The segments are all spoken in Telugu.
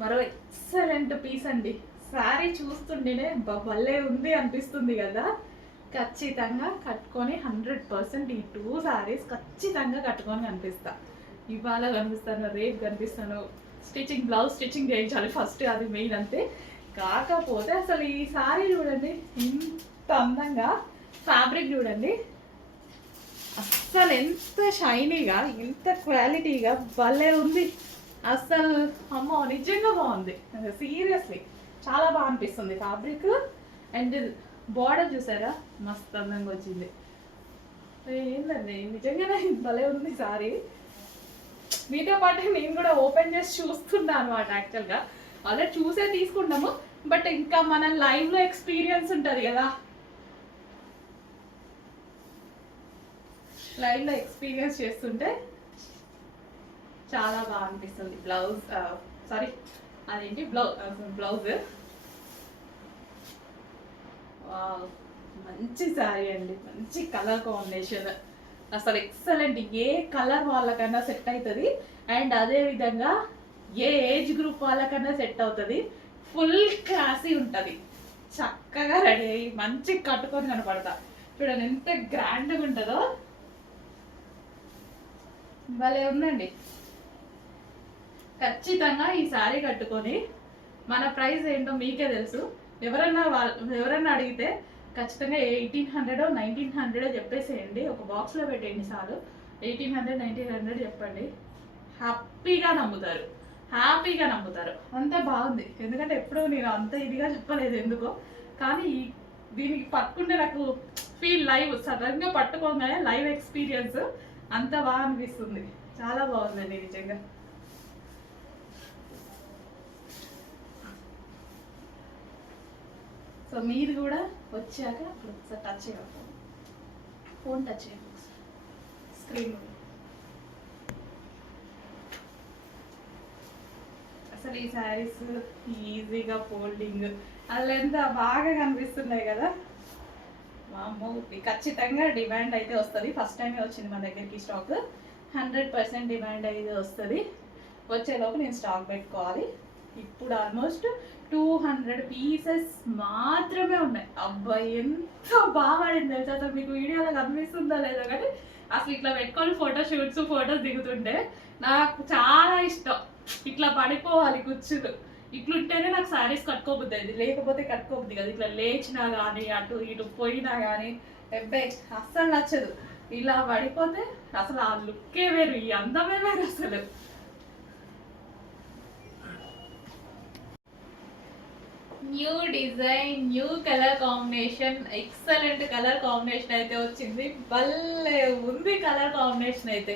మరో ఎక్సలెంట్ పీస్ అండి. శారీ చూస్తుంటేనే భలే ఉంది అనిపిస్తుంది కదా. ఖచ్చితంగా కట్టుకొని 100% ఈ 2 శారీస్ ఖచ్చితంగా కట్టుకొని కనిపిస్తా. ఇవాళ కనిపిస్తాను, రేపు కనిపిస్తాను. బ్లౌజ్ స్టిచ్చింగ్ చేయించాలి ఫస్ట్, అది మెయిన్ అంతే. కాకపోతే అసలు ఈ శారీ చూడండి ఎంత అందంగా, ఫ్యాబ్రిక్ చూడండి అస్సలు ఎంత షైనీగా, ఎంత క్వాలిటీగా భలే ఉంది అస్సలు. అమ్మో నిజంగా బాగుంది, సీరియస్లీ చాలా బాగా అనిపిస్తుంది ఫ్యాబ్రిక్. అండ్ బార్డర్ చూసారా మస్తు అందంగా వచ్చింది. ఏంటండి నిజంగానే భలే ఉంది సారీ. మీతో పాటు నేను కూడా ఓపెన్ చేసి చూస్తున్నా అనమాట. యాక్చువల్గా ఆల్రెడీ చూసే తీసుకుంటాము, బట్ ఇంకా మన లైవ్లో ఎక్స్పీరియన్స్ ఉంటుంది కదా, లైవ్లో ఎక్స్పీరియన్స్ చేస్తుంటే చాలా బాగా అనిపిస్తుంది. బ్లౌజ్ సారీ అదేంటి బ్లౌజ్ మంచి శారీ అండి, మంచి కలర్ కాంబినేషన్ అసలు ఎక్సలెంట్. ఏ కలర్ వాళ్ళకన్నా సెట్ అవుతుంది, అండ్ అదే విధంగా ఏ ఏజ్ గ్రూప్ వాళ్ళకన్నా సెట్ అవుతుంది. ఫుల్ క్లాసీ ఉంటుంది, చక్కగా రెడీ అయ్యి మంచి కట్టుకొని కనపడతా. చూడండి ఎంత గ్రాండ్గా ఉంటుందో, భలే ఉందండి. ఖచ్చితంగా ఈ శారీ కట్టుకొని మన ప్రైస్ ఏంటో మీకే తెలుసు. ఎవరన్నా అడిగితే ఖచ్చితంగా 1800 1900 చెప్పేసేయండి. ఒక బాక్స్లో పెట్టేయండి చాలు. 1800 1900 చెప్పండి, హ్యాపీగా నమ్ముతారు, హ్యాపీగా నమ్ముతారు. అంత బాగుంది. ఎందుకంటే ఎప్పుడూ నేను అంత ఇదిగా చెప్పలేదు ఎందుకో, కానీ దీనికి పట్టుకుంటే నాకు ఫీల్ లైవ్ సడన్గా పట్టుకోగానే లైవ్ ఎక్స్పీరియన్స్ అంత బాగా అనిపిస్తుంది. చాలా బాగుందండి నిజంగా. సో మీరు కూడా వచ్చాక ఒకసారి టచ్ చేయాలి, ఫోన్ టచ్ చేయండి స్క్రీన్. అసలు ఈ శారీస్ ఈజీగా ఫోల్డింగ్ అలా ఎంత బాగా కనిపిస్తున్నాయి కదా. మా అమ్మ ఖచ్చితంగా డిమాండ్ అయితే వస్తుంది. ఫస్ట్ టైమే వచ్చింది మన దగ్గరికి స్టాక్, 100% డిమాండ్ అయితే వస్తుంది. వచ్చేలోపు నేను స్టాక్ పెట్టుకోవాలి. ఇప్పుడు ఆల్మోస్ట్ 200 పీసెస్ మాత్రమే ఉన్నాయి. అబ్బాయి ఎంత బాగా పడింది తెలుసా. అసలు మీకు వీడియోలో కనిపిస్తుందా లేదో కానీ అసలు ఇట్లా పెట్టుకొని ఫొటోస్ దిగుతుంటే నాకు చాలా ఇష్టం. ఇట్లా పడిపోవాలి కుచ్చులు, ఇట్లుంటేనే నాకు శారీస్ కట్టుకోబుద్ది అయింది, లేకపోతే కట్టుకోబుద్ది కదా. ఇట్లా లేచినా కానీ అటు ఇటు పోయినా కానీ అస్సలు నచ్చదు. ఇలా పడిపోతే అసలు ఆ లుక్కే వేరు, ఈ అందమే వేరు అసలు. New design, new colour combination, excellent colour combination అయితే వచ్చింది. భలే ఉంది కలర్ కాంబినేషన్ అయితే,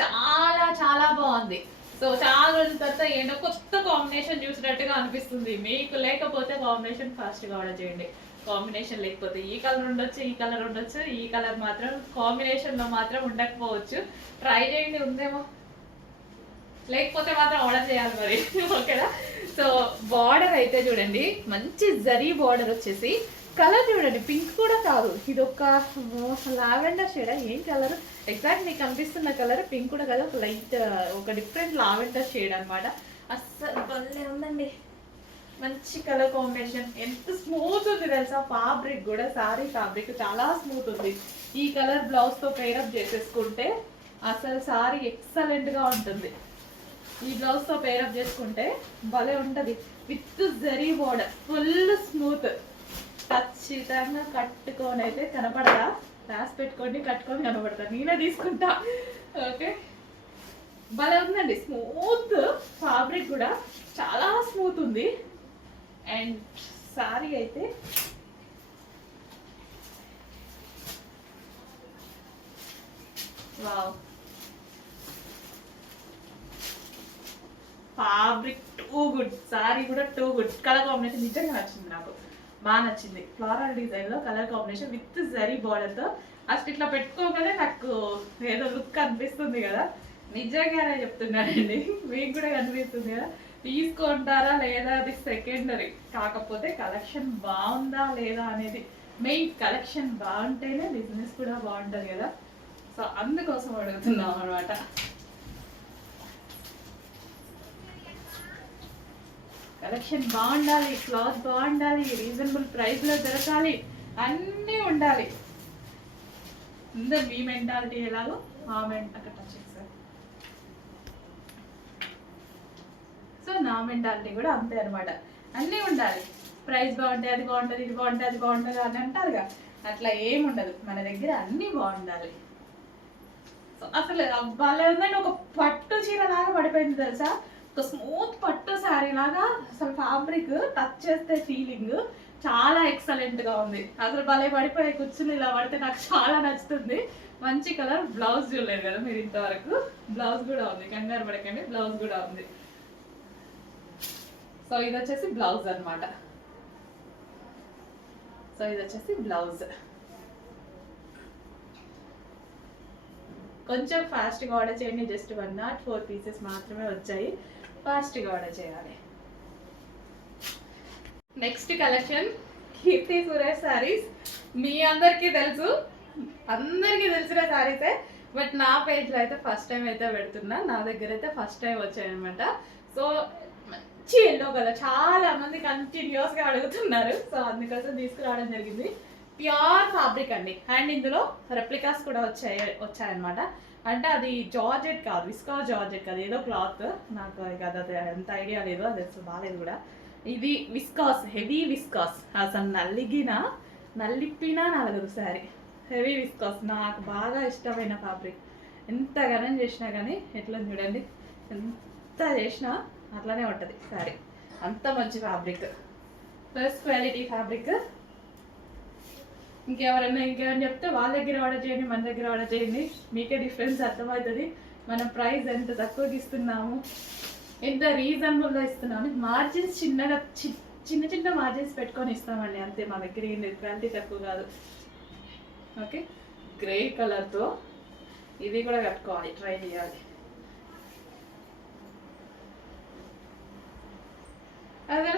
చాలా చాలా బాగుంది. సో చాలా రోజుల తర్వాత ఏంటో కొత్త కాంబినేషన్ చూసినట్టుగా అనిపిస్తుంది. మీకు లేకపోతే కాంబినేషన్ ఫాస్ట్గా ఆర్డర్ చేయండి. కాంబినేషన్ లేకపోతే ఈ కలర్ ఉండొచ్చు, ఈ కలర్ ఉండొచ్చు, ఈ కలర్ మాత్రం కాంబినేషన్లో మాత్రం ఉండకపోవచ్చు. ట్రై చేయండి, ఉందేమో. లేకపోతే మాత్రం ఆర్డర్ చేయాలి మరి, ఓకేనా. సో బార్డర్ అయితే చూడండి మంచి జరీ బార్డర్ వచ్చేసి, కలర్ చూడండి పింక్ కూడా కాదు, ఇది ఒక లావెండర్ షేడ్. ఏం కలర్ ఎగ్జాక్ట్ మీకు కనిపిస్తున్న కలర్ పింక్ కూడా కాదు, ఒక లైట్ ఒక డిఫరెంట్ లావెండర్ షేడ్ అనమాట. అస్సలు భలే ఉందండి, మంచి కలర్ కాంబినేషన్. ఎంత స్మూత్ ఉంది తెలుసా ఫ్యాబ్రిక్ కూడా. శారీ ఫ్యాబ్రిక్ చాలా స్మూత్ ఉంది. ఈ కలర్ బ్లౌజ్తో పేరప్ చేసేసుకుంటే అసలు శారీ ఎక్సలెంట్గా ఉంటుంది. ఈ బ్లౌజ్తో పేరప్ చేసుకుంటే భలే ఉంటుంది. With zari border, full smooth. ఖచ్చితంగా కట్టుకొని అయితే కనపడతా, రాసి పెట్టుకొని కట్టుకొని కనపడతా, నేనే తీసుకుంటా. ఓకే, భలే ఉందండి. స్మూత్ ఫ్యాబ్రిక్ కూడా చాలా స్మూత్ ఉంది. అండ్ శారీ అయితే wow, fabric too good, sari కూడా టూ గుడ్. కలర్ కాంబినేషన్ నిజంగా నచ్చింది, నాకు బాగా నచ్చింది. ఫ్లోరల్ డిజైన్లో కలర్ కాంబినేషన్ విత్ జరీ బార్డర్తో అసలు ఇట్లా పెట్టుకోగానే నాకు ఏదో లుక్ అనిపిస్తుంది కదా. నిజంగానే చెప్తున్నానండి, మీకు కూడా కనిపిస్తుంది కదా. తీసుకుంటారా లేదా అది సెకండరీ, కాకపోతే కలెక్షన్ బాగుందా లేదా అనేది మెయిన్. కలెక్షన్ బాగుంటేనే బిజినెస్ కూడా బాగుంటుంది కదా. సో అందుకోసం అడుగుతున్నాం అనమాట. కలెక్షన్ బాగుండాలి, క్లాత్ బాగుండాలి, రీజనబుల్ ప్రైస్లో దొరకాలి, అన్నీ ఉండాలి. అందరు మీ మెంటాలిటీ ఎలాగో మా అక్కడ టచ్ చేస్తారు. సో నా మెంటాలిటీ కూడా అంతే అనమాట. అన్నీ ఉండాలి, ప్రైస్ బాగుంటాయి, అది బాగుంటుంది, ఇది బాగుంటుంది, అది బాగుంటుంది అని అంటారుగా, అట్లా ఏముండదు. మన దగ్గర అన్నీ బాగుండాలి. సో అసలు వాళ్ళ ఉందని ఒక పట్టు చీర లాగా పడిపోయింది తెలుసా, ఒక స్మూత్ పట్టు శారీ లాగా. అసలు ఫ్యాబ్రిక్ టచ్ చేస్తే ఫీలింగ్ చాలా ఎక్సలెంట్గా ఉంది. అసలు భలే పడిపోయే కూర్చుని ఇలా పడితే నాకు చాలా నచ్చుతుంది. మంచి కలర్. బ్లౌజ్ చూడలేదు కదా మీరు ఇంతవరకు, బ్లౌజ్ కూడా ఉంది, కంగారు పడకండి, బ్లౌజ్ కూడా ఉంది. సో ఇది వచ్చేసి బ్లౌజ్ అనమాట. సో ఇది వచ్చేసి బ్లౌజ్. కొంచెం ఫాస్ట్గా ఆర్డర్ చేయండి. జస్ట్ 104 పీసెస్ మాత్రమే వచ్చాయి, ఫాస్ట్గా ఆర్డర్ చేయాలి. Next collection Keerthy Suresh saris. మీ అందరికీ తెలుసు, అందరికీ తెలిసిన శారీసే, బట్ నా పేజ్లో అయితే ఫస్ట్ టైం అయితే పెడుతున్నా. నా దగ్గర అయితే ఫస్ట్ టైం వచ్చాయనమాట. సో మంచి ఎల్లో కలర్, చాలా మంది కంటిన్యూస్గా అడుగుతున్నారు, సో అందుకోసం తీసుకురావడం జరిగింది. ప్యూర్ ఫ్యాబ్రిక్ అండి. అండ్ ఇందులో రెప్లికాస్ కూడా వచ్చాయన్నమాట. అంటే అది జార్జెట్ కాదు, విస్కాస్ జార్జెట్ కాదు, ఏదో క్లాత్, నాకు అది ఎంత ఐడియా లేదు, అది బాగాలేదు కూడా. ఇది విస్కాస్, హెవీ విస్కాస్. అసలు నల్లిప్పినా నలగదు శారీ. హెవీ విస్కాస్ నాకు బాగా ఇష్టమైన ఫ్యాబ్రిక్. ఎంత గనం చేసినా కానీ ఎట్లా చూడండి, ఎంత చేసినా అట్లానే ఉంటుంది శారీ. అంత మంచి ఫ్యాబ్రిక్, ఫస్ట్ క్వాలిటీ ఫ్యాబ్రిక్. ఇంకేమైనా చెప్తే వాళ్ళ దగ్గర ఆర్డర్ చేయండి, మన దగ్గర ఆర్డర్ చేయండి, మీకే డిఫరెన్స్ అర్థమవుతుంది. మన ప్రైస్ ఎంత తక్కువకి ఇస్తున్నాము, ఎంత రీజనబుల్గా ఇస్తున్నాము. మార్జిన్స్ చిన్న మార్జిన్స్ పెట్టుకొని ఇస్తామండి, అంతే. మా దగ్గర ఏం లేదు, క్వాలిటీ తక్కువ కాదు. ఓకే, గ్రే కలర్తో ఇది కూడా కట్టుకోవాలి, ట్రై చేయాలి. అదే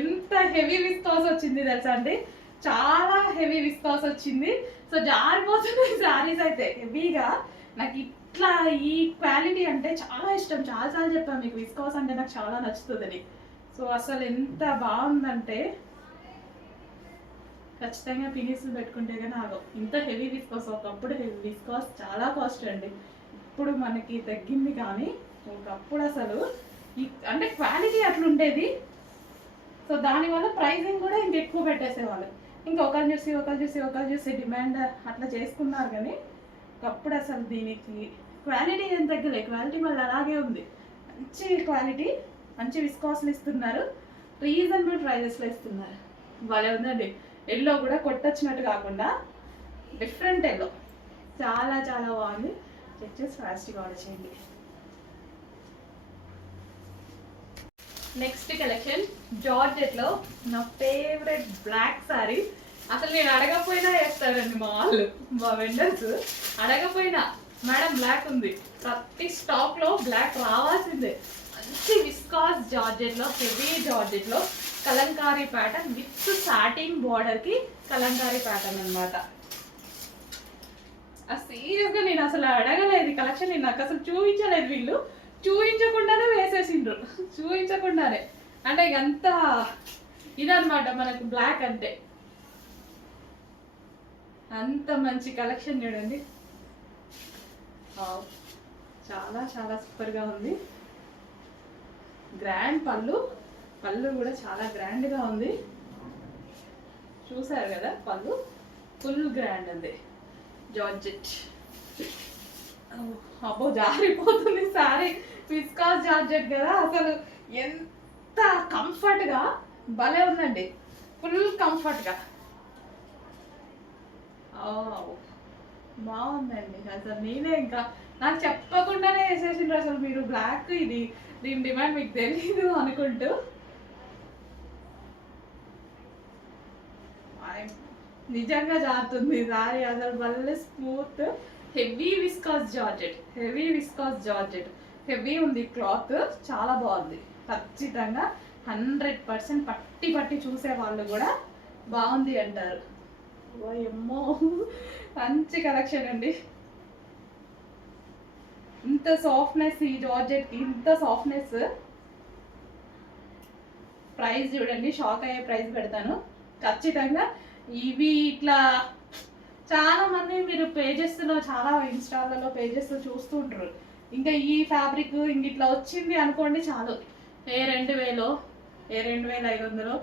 ఎంత హెవీ విస్కాస్ వచ్చింది తెలుసా అండి, చాలా హెవీ విస్కాస్ వచ్చింది. సో జారిపోతుంది శారీస్ అయితే హెవీగా. నాకు ఇట్లా ఈ క్వాలిటీ అంటే చాలా ఇష్టం, చాలాసార్లు చెప్పాను మీకు, విస్కాస్ అంటే నాకు చాలా నచ్చుతుందని. సో అసలు ఎంత బాగుందంటే ఖచ్చితంగా పీసెస్ పెట్టుకుంటే కానీ ఆగవు. ఇంత హెవీ విస్కాస్, ఒకప్పుడు హెవీ విస్కాస్ చాలా కాస్ట్ అండి, ఇప్పుడు మనకి తగ్గింది. కానీ ఒకప్పుడు అసలు అంటే క్వాలిటీ అట్లుండేది. సో దానివల్ల ప్రైజింగ్ కూడా ఇంకెక్కువ పెట్టేసేవాళ్ళు. ఇంకా ఒకరు చూసి డిమాండ్ అట్లా చేసుకున్నారు. కానీ ఒకప్పుడు అసలు దీనికి క్వాలిటీ ఏం తగ్గలే, క్వాలిటీ మళ్ళీ అలాగే ఉంది. మంచి క్వాలిటీ, మంచి విస్కాస్లు ఇస్తున్నారు, రీజనబుల్ ప్రైజెస్లో ఇస్తున్నారు. భలే ఉందండి. ఎల్లో కూడా కొట్టొచ్చినట్టు కాకుండా డిఫరెంట్ ఎల్లో, చాలా చాలా బాగుంది. చెక్ చేసి ఫాస్ట్గా ఆర్డర్ చేయండి. నెక్స్ట్ కలెక్షన్ జార్జెట్లో నా ఫేవరెట్ బ్లాక్ శారీ. అసలు నేను అడగపోయినా వేస్తానండి మా వాళ్ళు, మా వెండర్స్ అడగపోయినా, మేడం బ్లాక్ ఉంది, ప్రతి స్టాక్లో బ్లాక్ రావాల్సిందే. మంచి విస్కాస్ జార్జెట్లో, హెవీ జార్జెట్లో కలంకారీ ప్యాటర్న్ విత్ సాటిన్ బార్డర్కి కలంకారీ ప్యాటర్న్ అనమాట. సీరియస్గా నేను అసలు అడగలేదు కలెక్షన్, నేను నాకు అసలు చూపించలేదు, వీళ్ళు చూపించకుండానే వేసేసిండ్రు, చూపించకుండానే. అంటే ఇకంత ఇదనమాట మనకు బ్లాక్ అంటే. అంత మంచి కలెక్షన్ చూడండి, చాలా చాలా సూపర్గా ఉంది. గ్రాండ్ పళ్ళు కూడా చాలా గ్రాండ్గా ఉంది. చూసారు కదా, పళ్ళు ఫుల్ గ్రాండ్ ఉంది. జార్జెట్, అబ్బో జారిపోతుంది సారీ. విస్కాస్ జార్జెట్ కదా, అసలు ఎంత కంఫర్ట్గా భలే ఉందండి, ఫుల్ కంఫర్ట్గా. బాగుందండి. అసలు నేనే ఇంకా నాకు చెప్పకుండానే వేసేసిండ్రు. అసలు మీరు బ్లాక్, దీని డిమాండ్ మీకు తెలీదు అనుకుంటూ. నిజంగా జారుతుంది సారీ, అసలు భలే smooth. Heavy viscous georgette, heavy ఉంది క్లాత్, చాలా బాగుంది. ఖచ్చితంగా 100% పట్టి చూసే వాళ్ళు కూడా బాగుంది అంటారు. ఏమో మంచి కలెక్షన్ అండి. ఇంత సాఫ్ట్నెస్ ఈ జార్జెట్కి, ఇంత సాఫ్ట్నెస్ ప్రైస్ చూడండి, షాక్ అయ్యే ప్రైస్ పెడతాను ఖచ్చితంగా. ఇవి ఇట్లా చాలా మంది మీరు పేజెస్లో, చాలా ఇన్స్టాలలో పేజెస్ చూస్తూ ఉంటారు. ఇంకా ఈ ఫ్యాబ్రిక్ ఇంక ఇట్లా వచ్చింది అనుకోండి చాలు, ఏ 2000 ఏ 2500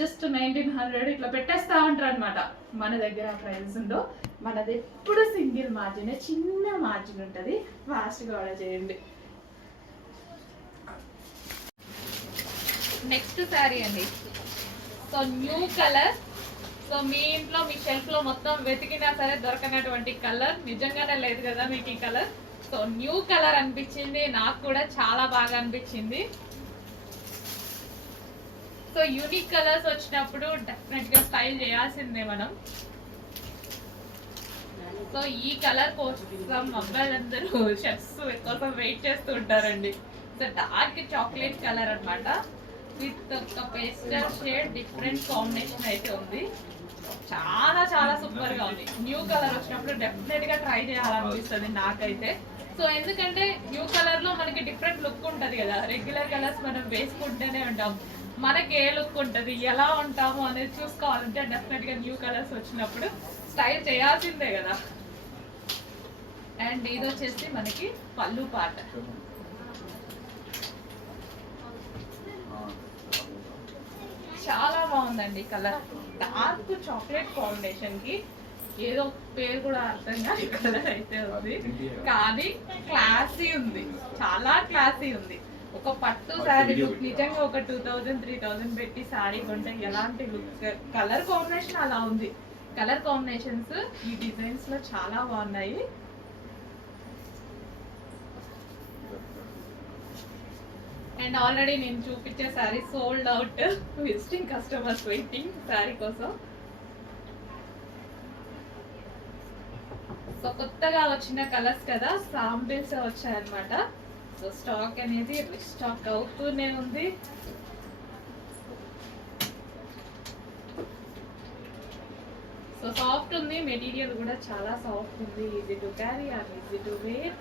జస్ట్ 1900 ఇట్లా పెట్టేస్తా ఉంటారు అనమాట. మన దగ్గర ప్రైస్ ఉండో, మనది ఎప్పుడు సింగిల్ మార్జిన్, చిన్న మార్జిన్ ఉంటుంది. ఫాస్ట్గా ఆర్డర్ చేయండి. నెక్స్ట్ శారీ అండి. So new colour. సో మీ ఇంట్లో మీ షెల్ఫ్ లో మొత్తం వెతికినా సరే దొరకనటువంటి కలర్, నిజంగానే లేదు కదా మీకు ఈ కలర్. సో న్యూ కలర్ అనిపించింది, నాకు కూడా చాలా బాగా అనిపించింది. సో యూనిక్ కలర్స్ వచ్చినప్పుడు డెఫినెట్ గా స్టైల్ చేయాల్సిందే మనం. సో ఈ కలర్ కోసం అబ్బాయిలందరూ షర్ట్స్ కోసం వెయిట్ చేస్తూ ఉంటారండి. సో డార్క్ చాక్లెట్ కలర్ అన్నమాట, విత్ ఒక పేస్టల్ షేడ్ డిఫరెంట్ కాంబినేషన్ అయితే ఉంది. చాలా చాలా సూపర్ గా ఉంది. న్యూ కలర్ వచ్చినప్పుడు డెఫినెట్ గా ట్రై చేయాలనిపిస్తుంది నాకైతే. సో ఎందుకంటే న్యూ కలర్ లో మనకి డిఫరెంట్ లుక్ ఉంటది కదా. రెగ్యులర్ కలర్స్ మనం వేసుకుంటూనే ఉంటాం, మనకి ఏ లుక్ ఉంటుంది, ఎలా ఉంటాము అనేది చూసుకోవాలంటే డెఫినెట్ గా న్యూ కలర్స్ వచ్చినప్పుడు స్టైల్ చేయాల్సిందే కదా. అండ్ ఇది వచ్చేసి మనకి పళ్ళు పాట. చాలా బాగుందండి కలర్, డార్క్ చాక్లెట్ కాంబినేషన్ కి ఏదో పేరు కూడా అర్థం కాని కలర్ అయితే ఉంది, కానీ క్లాసీ ఉంది, చాలా క్లాసీ ఉంది. ఒక పట్టు శారీ లుక్ నిజంగా ఒక 2000-3000 పెట్టి శారీ కొంటే ఎలాంటి లుక్, కలర్ కాంబినేషన్ అలా ఉంది. కలర్ కాంబినేషన్స్ ఈ డిజైన్స్ లో చాలా బాగున్నాయి. అండ్ ఆల్రెడీ నేను చూపించే sari sold out, visiting customers waiting sari కోసం. సో కొత్తగా వచ్చిన కలర్స్ కదా, శాంపిల్స్ వచ్చాయన్నమాట. సో స్టాక్ అనేది రీస్టాక్ అవుతూనే ఉంది. సో సాఫ్ట్ ఉంది, మెటీరియల్ కూడా చాలా సాఫ్ట్ ఉంది, easy to carry and easy to wear.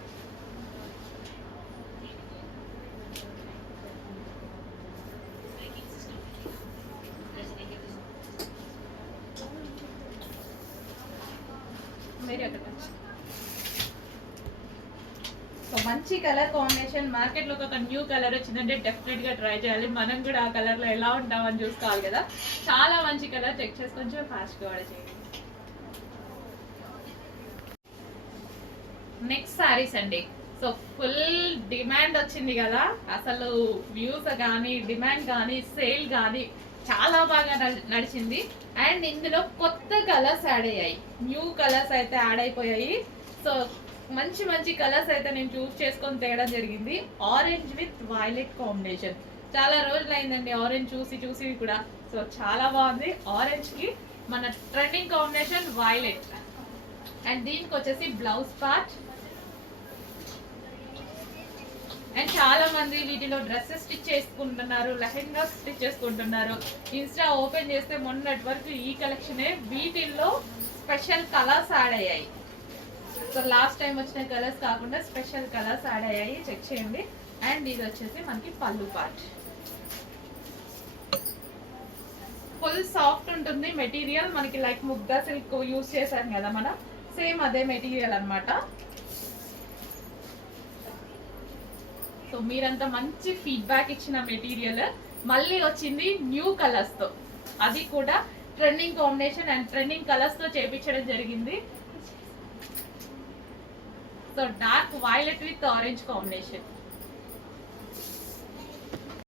So మంచి కలర్ కాంబినేషన్, మార్కెట్ లో ఒక న్యూ కలర్ వచ్చిందంటే డెఫినెట్ గా ట్రై చేయాలి. మనం కూడా ఆ కలర్ లో ఎలా ఉంటామని చూసుకోవాలి కదా. చాలా మంచి కలర్, చెక్ చేసి కొంచెం ఫాస్ట్ గా ఆర్డర్ చేయండి. నెక్స్ట్ సారీస్ అండి. సో ఫుల్ డిమాండ్ వచ్చింది కదా, అసలు వ్యూస్ కానీ డిమాండ్ కానీ సేల్ కానీ చాలా బాగా నడిచింది. అండ్ ఇందులో కొత్త కలర్స్ యాడ్ అయ్యాయి, న్యూ కలర్స్ అయితే యాడ్ అయిపోయాయి. సో మంచి మంచి కలర్స్ అయితే నేను చూస్ చేసుకొని తేయడం జరిగింది. ఆరెంజ్ విత్ వైలెట్ కాంబినేషన్, చాలా రోజులు అయిందండి ఆరెంజ్ చూసి చూసి కూడా. సో చాలా బాగుంది. ఆరెంజ్ కి మన ట్రెండింగ్ కాంబినేషన్ వైలెట్. అండ్ దీనికి వచ్చేసి బ్లౌజ్ పార్ట్. అండ్ చాలా మంది వీటిలో డ్రెస్సెస్ స్టిచ్ చేసుకుంటున్నారు, లెహెంగా స్టిచ్ చేసుకుంటున్నారు. ఇన్స్టా ఓపెన్ చేస్తే మొన్నటి వరకు ఈ కలెక్షనే, వీటిల్లో స్పెషల్ కలర్స్ యాడ్ అయ్యాయి. సో లాస్ట్ టైం వచ్చిన కలర్స్ కాకుండా స్పెషల్ కలర్స్ యాడ్ అయ్యాయి, చెక్ చేయండి. అండ్ ఇది వచ్చేసి మనకి పళ్ళు పార్ట్. ఫుల్ సాఫ్ట్ ఉంటుంది మెటీరియల్, మనకి లైక్ ముగ్గా సిల్క్ యూజ్ చేశాం కదా మనం, సేమ్ అదే మెటీరియల్ అన్నమాట. సో మీరంతా మంచి ఫీడ్బ్యాక్ ఇచ్చిన మెటీరియల్ మళ్ళీ వచ్చింది న్యూ కలర్స్ తో, అది కూడా trending combination and trending colours తో చేపించడం జరిగింది. So dark violet with orange combination.